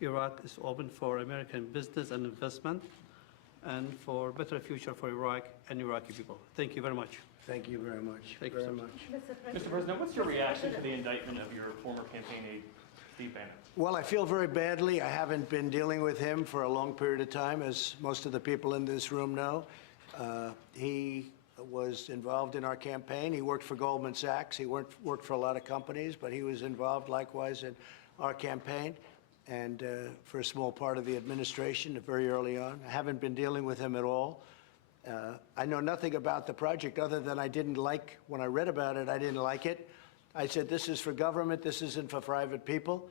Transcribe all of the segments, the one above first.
Iraq is open for American business and investment and for a better future for Iraq and Iraqi people. Thank you very much. Thank you very much. Thank you very so much. Mr. President, what's your reaction to the indictment of your former campaign aide, Steve Bannon? Well, I feel very badly. I haven't been dealing with him for a long period of time, as most of the people in this room know. He was involved in our campaign. He worked for Goldman Sachs. He worked for a lot of companies, but he was involved likewise in our campaign and for a small part of the administration very early on. I haven't been dealing with him at all. I know nothing about the project other than I didn't like, when I read about it, I didn't like it. I said, this is for government, this isn't for private people.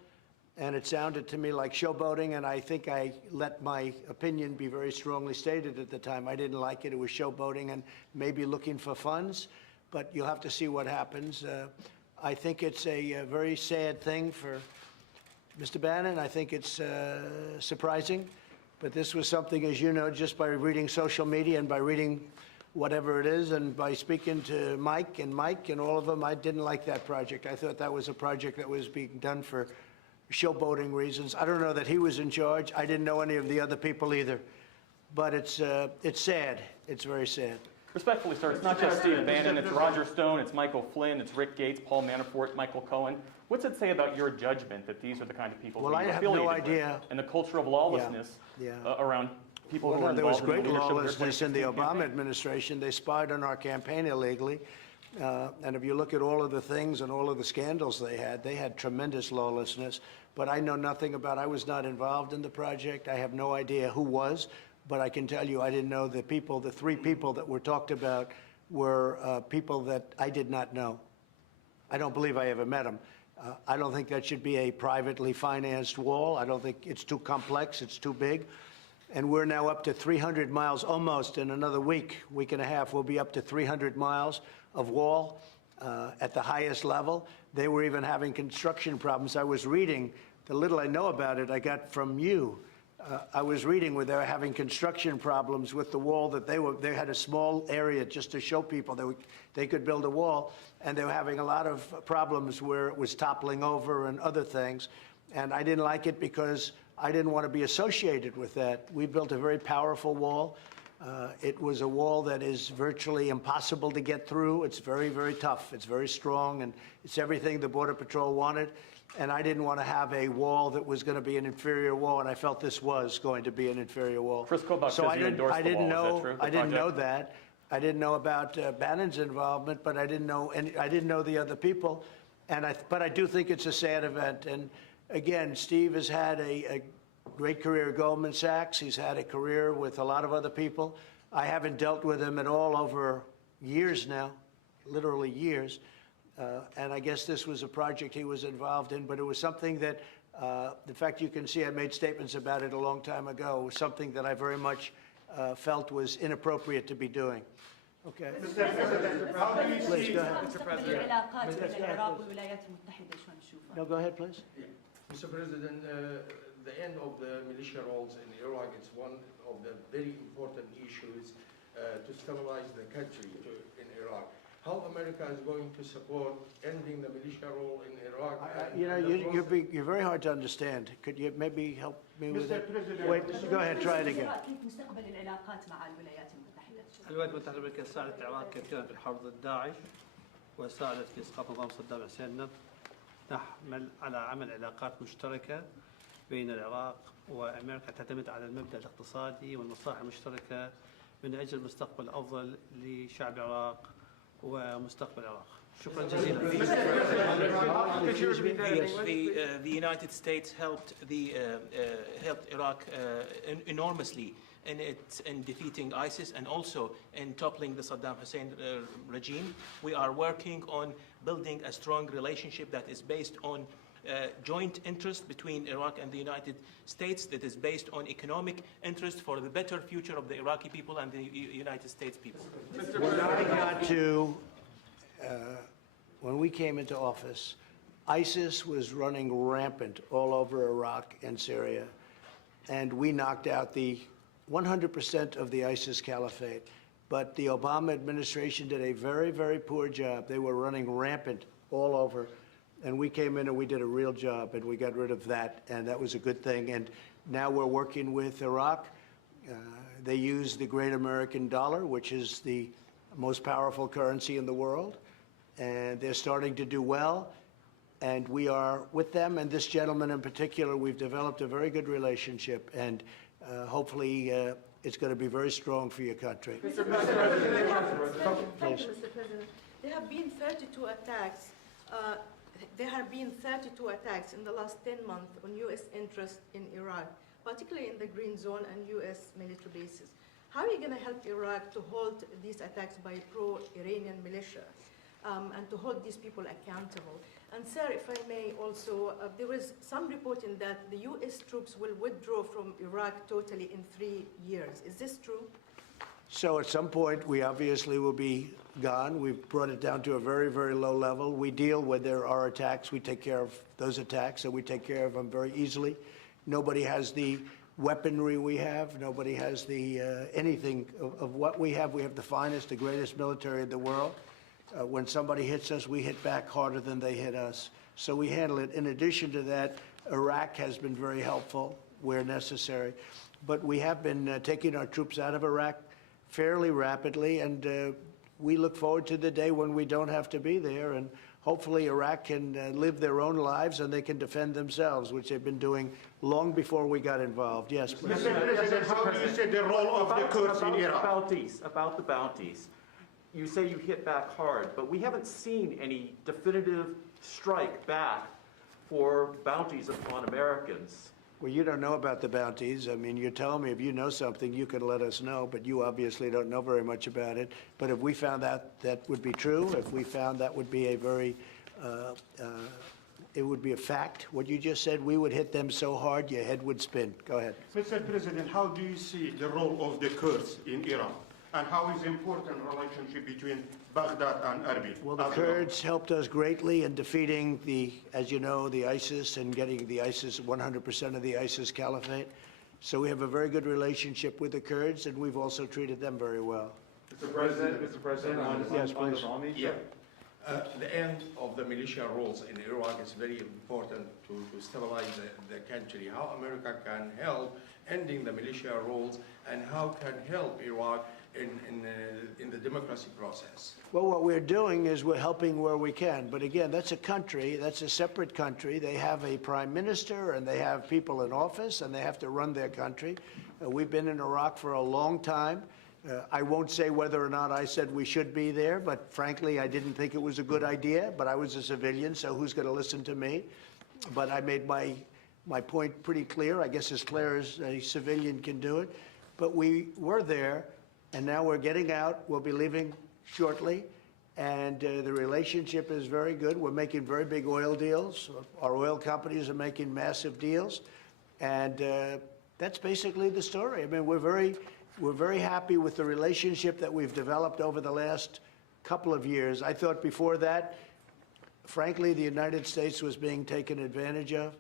And it sounded to me like showboating, and I think I let my opinion be very strongly stated at the time. I didn't like it. It was showboating and maybe looking for funds, but you'll have to see what happens. I think it's a very sad thing for Mr. Bannon. I think it's surprising, but this was something, as you know, just by reading social media and by reading whatever it is and by speaking to Mike and all of them, I didn't like that project. I thought that was a project that was being done for showboating reasons. I don't know that he was in charge. I didn't know any of the other people either. But it's sad. It's very sad. Respectfully, sir, it's not just Steve Bannon, it's Roger Stone, it's Michael Flynn, it's Rick Gates, Paul Manafort, Michael Cohen. What's it say about your judgment that these are the kind of people well, who I you're have affiliated no idea. with, and the culture of lawlessness around people who are there was involved in great the leadership of your lawlessness in the 2016 Obama campaign? administration. They spied on our campaign illegally. And if you look at all of the things and all of the scandals they had tremendous lawlessness. But I know nothing about, I was not involved in the project. I have no idea who was, but I can tell you I didn't know the people, the three people that were talked about were people that I did not know. I don't believe I ever met them. I don't think that should be a privately financed wall. I don't think it's too complex, it's too big. And we're now up to 300 miles, almost in another week and a half, we'll be up to 300 miles of wall at the highest level. They were even having construction problems. I was reading, the little I know about it, I got from you. I was reading where they were having construction problems with the wall that they had a small area just to show people they could build a wall, and they were having a lot of problems where it was toppling over and other things. And I didn't like it because I didn't want to be associated with that. We built a very powerful wall. It was a wall that is virtually impossible to get through. It's very, very tough. It's very strong, and it's everything the Border Patrol wanted. And I didn't want to have a wall that was going to be an inferior wall, and I felt this was going to be an inferior wall. Chris Kobach so says you endorsed the wall. Is that true? I didn't know that. I didn't know about Bannon's involvement, but I didn't know the other people. But I do think it's a sad event. And again, Steve has had a great career at Goldman Sachs. He's had a career with a lot of other people. I haven't dealt with him at all over years now, literally years. And I guess this was a project he was involved in, but it was something that, in fact, you can see I made statements about it a long time ago. It was something that I very much felt was inappropriate to be doing. Okay. Mr. President, how do you Please, see... go ahead. Mr. President. No, go ahead, please. Mr. President, the end of the militia roles in Iraq is one of the very important issues to stabilize the country in Iraq. How America is going to support ending the militia role in Iraq? You're very hard to understand. Could you maybe help me with that? Mr. President. Wait, go ahead, try it again. الولايات المتحدة الأمريكية ساعدت العراق كثيرا في الحرب ضد داعش وساعدت في إسقاط نظام صدام حسين. نحمل على عمل علاقات مشتركة بين العراق وأمريكا تعتمد على المبدأ الاقتصادي والمصالح المشتركة من أجل مستقبل أفضل لشعب العراق ومستقبل العراق. شكرا جزيلا. The United States helped Iraq enormously in defeating ISIS and also in toppling the Saddam Hussein regime. We are working on building a strong relationship that is based on joint interest between Iraq and the United States, that is based on economic interest for the better future of the Iraqi people and the United States people. When we came into office, ISIS was running rampant all over Iraq and Syria, and we knocked out the 100% of the ISIS caliphate. But the Obama administration did a very, very poor job. They were running rampant all over And we came in and we did a real job, and we got rid of that, and that was a good thing. And now we're working with Iraq. They use the great American dollar, which is the most powerful currency in the world, and they're starting to do well. And we are with them, and this gentleman in particular, we've developed a very good relationship, and hopefully it's going to be very strong for your country. Mr. President. Thank you, Mr. President. There have been 32 attacks. In the last 10 months on U.S. interest in Iraq, particularly in the Green Zone and U.S. military bases. How are you going to help Iraq to halt these attacks by pro-Iranian militia and to hold these people accountable? And sir, if I may also, there was some reporting that the U.S. troops will withdraw from Iraq totally in 3 years. Is this true? So at some point, we obviously will be gone. We've brought it down to a very, very low level. We deal when there are attacks. We take care of those attacks, and we take care of them very easily. Nobody has the weaponry we have. Nobody has the anything of what we have. We have the finest, the greatest military in the world. When somebody hits us, we hit back harder than they hit us. So we handle it. In addition to that, Iraq has been very helpful where necessary. But we have been taking our troops out of Iraq fairly rapidly, and we look forward to the day when we don't have to be there, and hopefully Iraq can live their own lives and they can defend themselves, which they've been doing long before we got involved. Yes, please. Mr. President, how do you see the role of the Kurds in Iraq? About the bounties. You say you hit back hard, but we haven't seen any definitive strike back for bounties upon Americans. Well, you don't know about the bounties. I mean, you're telling me if you know something, you can let us know, but you obviously don't know very much about it. But if we found that would be true, if we found that would be a very, it would be a fact. What you just said, we would hit them so hard, your head would spin. Go ahead. Mr. President, how do you see the role of the Kurds in Iran? And how is important relationship between Baghdad and Erbil? Well, the Kurds helped us greatly in defeating as you know, the ISIS and getting the ISIS, 100% of the ISIS caliphate. So we have a very good relationship with the Kurds, and we've also treated them very well. Mr. President, Yes, please. Yeah. The end of the militia rules in Iraq is very important to stabilize the country. How America can help ending the militia rules, and how can help Iraq in the democracy process? Well, what we're doing is we're helping where we can. But again, that's a country, that's a separate country. They have a prime minister, and they have people in office, and they have to run their country. We've been in Iraq for a long time. I won't say whether or not I said we should be there, but frankly, I didn't think it was a good idea. But I was a civilian, so who's going to listen to me? But I made my point pretty clear, I guess as clear as a civilian can do it. But we were there, and now we're getting out. We'll be leaving shortly, and the relationship is very good. We're making very big oil deals. Our oil companies are making massive deals, and that's basically the story. I mean, we're very happy with the relationship that we've developed over the last couple of years. I thought before that, frankly, the United States was being taken advantage of,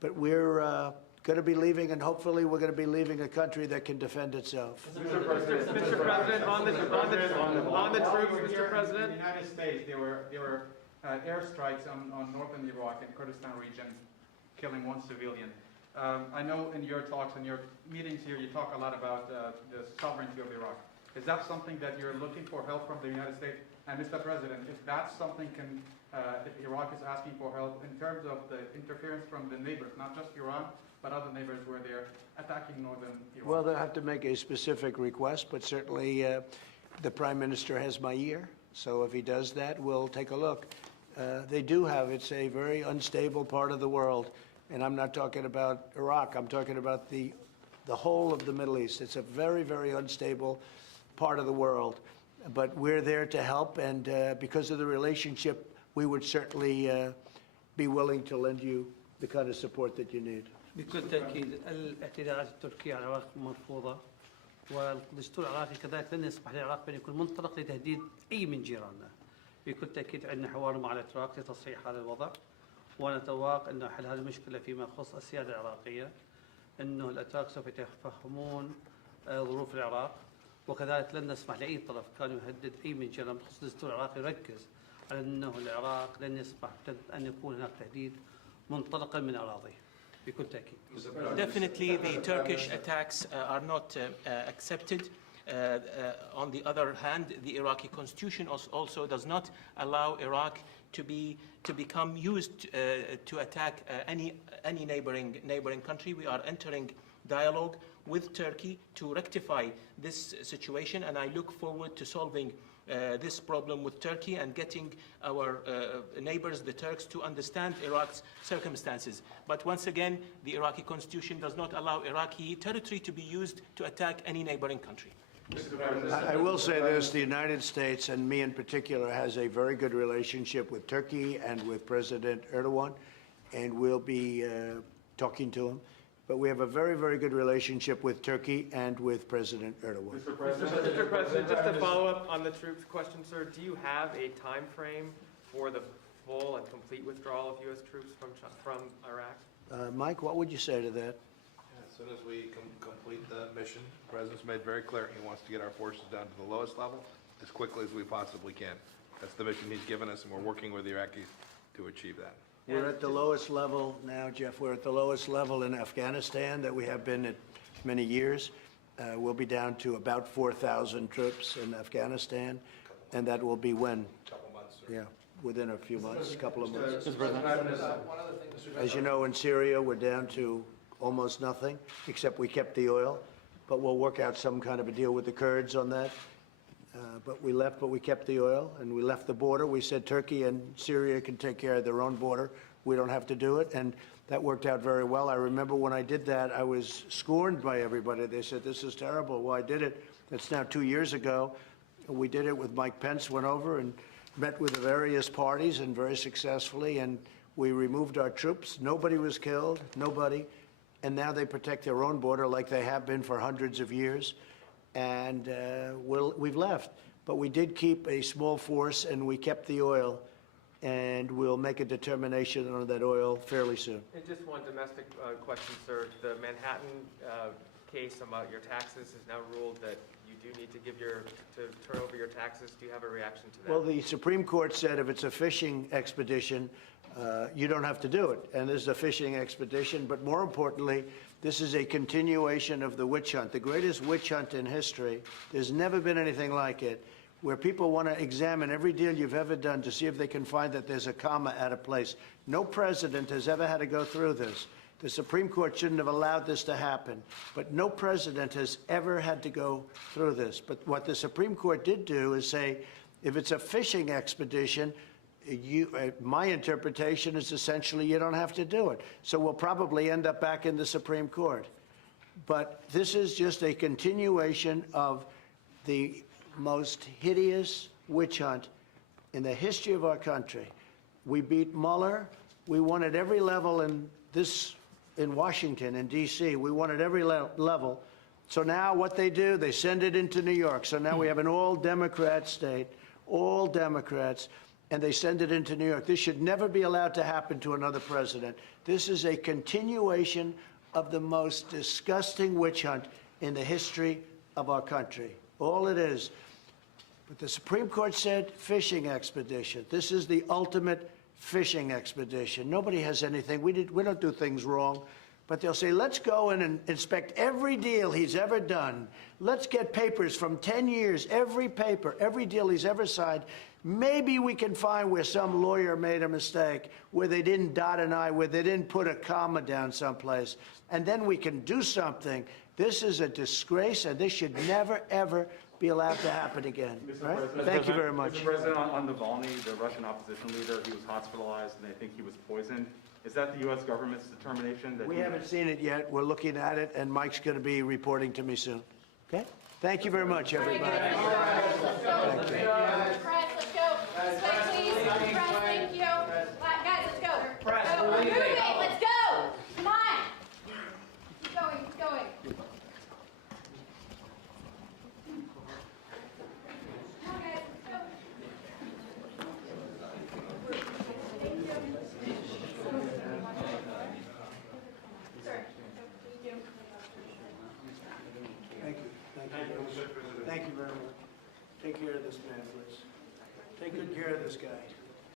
but we're going to be leaving, and hopefully we're going to be leaving a country that can defend itself. Mr. President, on the troops, Mr. President. In the United States, there were airstrikes on northern Iraq and Kurdistan region, killing 1 civilian. I know in your talks and your meetings here, you talk a lot about the sovereignty of Iraq. Is that something that you're looking for help from the United States? And Mr. President, if that's something if Iraq is asking for help in terms of the interference from the neighbors, not just Iran, but other neighbors where they're attacking northern Iraq? Well, they'll have to make a specific request, but certainly the Prime Minister has my ear. So if he does that, we'll take a look. They do have, it's a very unstable part of the world. And I'm not talking about Iraq. I'm talking about the whole of the Middle East. It's a very, very unstable part of the world. But we're there to help, and because of the relationship, we would certainly be willing to lend you the kind of support that you need. بكل تأكيد الاعتداءات التركية على العراق مرفوضة، والدستور العراقي كذلك لن يسمح للعراق بأن يكون منطلق لتهديد أي من جيراننا. بكل تأكيد عندنا حوار مع الأتراك لتصحيح هذا الوضع، ونتوقع أن حل هذه المشكلة فيما يخص السيادة العراقية، أنه الأتراك سوف يتفهمون ظروف العراق، وكذلك لن نسمح لأي طرف كان يهدد أي من جيراننا بخصوص الدستور العراقي يركز على أنه العراق لن يصبح أن يكون هناك تهديد منطلقا من أراضيه بكل تأكيد. Definitely, the Turkish attacks are not accepted. On the other hand, the Iraqi constitution also does not allow Iraq to become used to attack any neighboring country. We are entering dialogue with Turkey to rectify this situation, and I look forward to solving this problem with Turkey and getting our neighbors, the Turks, to understand Iraq's circumstances. But once again, the Iraqi constitution does not allow Iraqi territory to be used to attack any neighboring country. I will say this, the United States, and me in particular, has a very good relationship with Turkey and with President Erdogan, and we'll be talking to him. But we have a very, very good relationship with Turkey and with President Erdogan. Mr. President, just to follow up on the troops question, sir, do you have a time frame for the full and complete withdrawal of U.S. troops from Iraq? Mike, what would you say to that? As soon as we complete the mission, the President's made very clear he wants to get our forces down to the lowest level as quickly as we possibly can. That's the mission he's given us, and we're working with the Iraqis to achieve that. We're at the lowest level now, Jeff. We're at the lowest level in Afghanistan that we have been at many years. We'll be down to about 4,000 troops in Afghanistan, and that will be when? A couple months, sir. Yeah, within a few months, a couple of months. Mr. President. As you know, in Syria, we're down to almost nothing, except we kept the oil. But we'll work out some kind of a deal with the Kurds on that. But we left, but we kept the oil, and we left the border. We said Turkey and Syria can take care of their own border. We don't have to do it, and that worked out very well. I remember when I did that, I was scorned by everybody. They said, this is terrible. Well, I did it. That's now 2 years ago. We did it with Mike Pence, went over and met with the various parties, and very successfully, and we removed our troops. Nobody was killed, nobody. And now they protect their own border like they have been for hundreds of years. And we've left. But we did keep a small force, and we kept the oil, and we'll make a determination on that oil fairly soon. And just one domestic question, sir. The Manhattan case about your taxes has now ruled that you do need to turn over your taxes. Do you have a reaction to that? Well, the Supreme Court said if it's a fishing expedition, you don't have to do it. And this is a fishing expedition, but more importantly, this is a continuation of the witch hunt, the greatest witch hunt in history. There's never been anything like it, where people want to examine every deal you've ever done to see if they can find that there's a comma out of place. No president has ever had to go through this. The Supreme Court shouldn't have allowed this to happen, but no president has ever had to go through this. But what the Supreme Court did do is say, if it's a fishing expedition, my interpretation is essentially you don't have to do it. So we'll probably end up back in the Supreme Court. But this is just a continuation of the most hideous witch hunt in the history of our country. We beat Mueller. We won at every level in Washington, in D.C. We won at every level. So now what they do, they send it into New York. So now we have an all-Democrat state, all Democrats, and they send it into New York. This should never be allowed to happen to another president. This is a continuation of the most disgusting witch hunt in the history of our country. All it is. But the Supreme Court said fishing expedition. This is the ultimate fishing expedition. Nobody has anything. We don't do things wrong. But they'll say, let's go in and inspect every deal he's ever done. Let's get papers from 10 years, every paper, every deal he's ever signed. Maybe we can find where some lawyer made a mistake, where they didn't dot an I, where they didn't put a comma down someplace. And then we can do something. This is a disgrace, and this should never, ever be allowed to happen again. Right? Thank you very much. Mr. President, on Navalny, the Russian opposition leader, he was hospitalized, and they think he was poisoned. Is that the U.S. government's determination? That we haven't seen it yet. We're looking at it, and Mike's going to be reporting to me soon. Okay? Thank you very much, everybody. Thank you. Press, let's go. This way, please. Press, thank you. Guys, let's go. Press, we're moving. Let's go. Come on. Keep going, keep going. Come on, guys, let's go. Thank you. Sir, thank you. Thank you. Thank you very much. Take care of this man, please. Take good care of this guy.